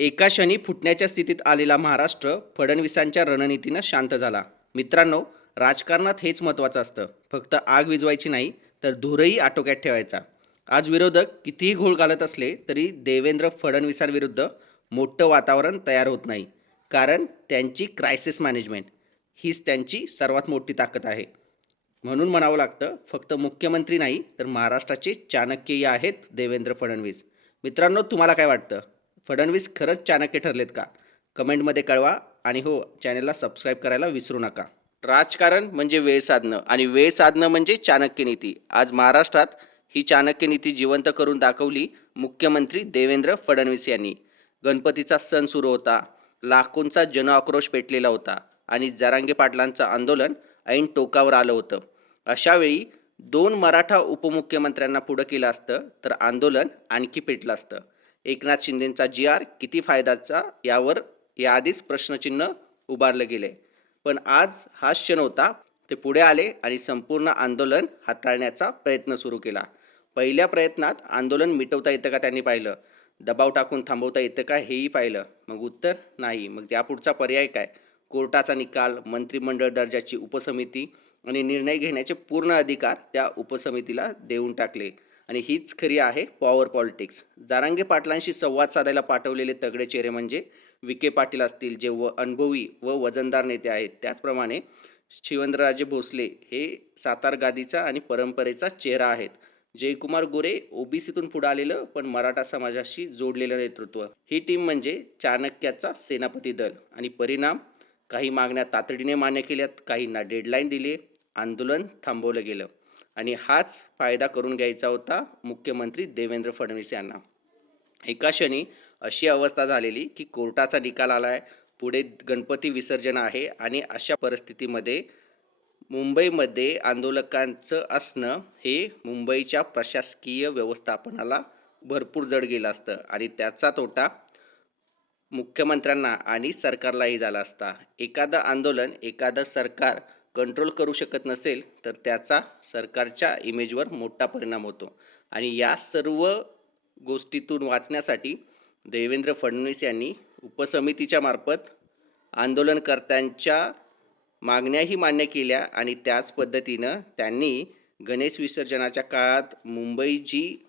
एका क्षणी फुटण्याच्या स्थितीत आलेला महाराष्ट्र फडणवीसांच्या रणनीतीनं शांत झाला. मित्रांनो, राजकारणात हेच महत्त्वाचं असतं. फक्त आग विझवायची नाही, तर धूरही आटोक्यात ठेवायचा. आज विरोधक कितीही घोळ घालत असले तरी देवेंद्र फडणवीसांविरुद्ध मोठं वातावरण तयार होत नाही. कारण त्यांची क्रायसिस मॅनेजमेंट हीच त्यांची सर्वात मोठी ताकद आहे. म्हणून म्हणावं लागतं, फक्त मुख्यमंत्री नाही तर महाराष्ट्राचे चाणक्यही आहेत देवेंद्र फडणवीस. मित्रांनो, तुम्हाला काय वाटतं? फडणवीस खरंच चाणक्य ठरलेत का? कमेंटमध्ये कळवा. आणि हो, चॅनलला सबस्क्राईब करायला विसरू नका. राजकारण म्हणजे वेळ साधणं आणि वेळ साधणं म्हणजे चाणक्य नीती. आज महाराष्ट्रात ही चाणक्य नीती जिवंत करून दाखवली मुख्यमंत्री देवेंद्र फडणवीस यांनी. गणपतीचा सण सुरू होता, लाखोंचा जनआक्रोश पेटलेला होता आणि जरांगे पाटलांचं आंदोलन ऐन टोकावर आलं होतं. अशावेळी दोन मराठा उपमुख्यमंत्र्यांना पुढं केलं असतं तर आंदोलन आणखी पेटलं असतं. एकनाथ शिंदेंचा जी.आर. किती फायद्याचा यावर याआधीच प्रश्नचिन्ह उभारलं गेले. पण आज हा क्षण होता. ते पुढे आले आणि संपूर्ण आंदोलन हाताळण्याचा प्रयत्न सुरू केला. पहिल्या प्रयत्नात आंदोलन मिटवता येतं का त्यांनी पाहिलं. दबाव टाकून थांबवता येतं का हेही पाहिलं. मग उत्तर नाही. मग त्यापुढचा पर्याय काय? कोर्टाचा निकाल, मंत्रिमंडळ दर्जाची उपसमिती आणि निर्णय घेण्याचे पूर्ण अधिकार त्या उपसमितीला देऊन टाकले. आणि हीच खरी आहे पॉवर पॉलिटिक्स. जारांगे पाटलांशी संवाद साधायला पाठवलेले तगडे चेहरे म्हणजे विखे पाटील असतील, जे अनुभवी व वजनदार नेते आहेत. त्याचप्रमाणे शिवेंद्रराजे भोसले हे सातार गादीचा आणि परंपरेचा चेहरा आहेत. जयकुमार गोरे ओबीसीतून पुढे आलेलं पण मराठा समाजाशी जोडलेलं नेतृत्व. ही टीम म्हणजे चाणक्याचा सेनापती दल. आणि परिणाम, काही मागण्या तातडीने मान्य केल्यात, काहींना डेडलाईन दिली, आंदोलन थांबवलं गेलं. आणि हाच फायदा करून घ्यायचा होता मुख्यमंत्री देवेंद्र फडणवीस यांना. एका क्षणी अशी अवस्था झालेली की कोर्टाचा निकाल आलाय, पुढे गणपती विसर्जन आहे आणि अशा परिस्थितीमध्ये मुंबईमध्ये आंदोलकांचं असणं हे मुंबईच्या प्रशासकीय व्यवस्थापनाला भरपूर जड गेलं असतं आणि त्याचा तोटा मुख्यमंत्र्यांना आणि सरकारलाही झाला असता. एखादं आंदोलन, एखादं सरकार कंट्रोल करू शकत नसेल तर त्याचा सरकारच्या इमेजवर मोठा परिणाम होतो. आणि या सर्व गोष्टीतून वाचण्यासाठी देवेंद्र फडणवीस यांनी उपसमितीच्या मार्फत आंदोलनकर्त्यांच्या मागण्याही मान्य केल्या. आणि त्याच पद्धतीनं त्यांनी गणेश विसर्जनाच्या काळात मुंबई जी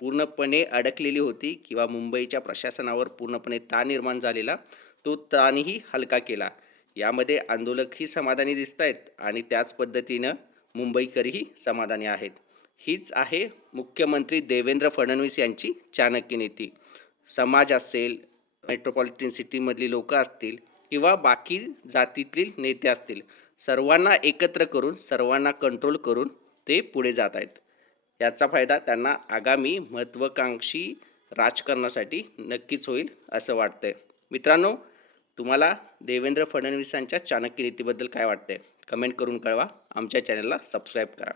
पूर्णपणे अडकलेली होती किंवा मुंबईच्या प्रशासनावर पूर्णपणे ताण निर्माण झालेला, तो ताणही हलका केला. यामध्ये आंदोलकही समाधानी दिसत आहेत आणि त्याच पद्धतीनं मुंबईकरही समाधानी आहेत. हीच आहे मुख्यमंत्री देवेंद्र फडणवीस यांची चाणक्य नीती. समाज असेल, मेट्रोपॉलिटन सिटीमधली लोकं असतील किंवा बाकी जातीतील नेते असतील, सर्वांना एकत्र करून, सर्वांना कंट्रोल करून ते पुढे जात आहेत. याचा फायदा त्यांना आगामी महत्त्वाकांक्षी राजकारणासाठी नक्कीच होईल असं वाटतंय. मित्रांनो, तुम्हाला देवेंद्र फडणवीसांच्या चाणक्य नीतीबद्दल काय वाटतंय? कमेंट करून कळवा. आमच्या चॅनलला सबस्क्राईब करा.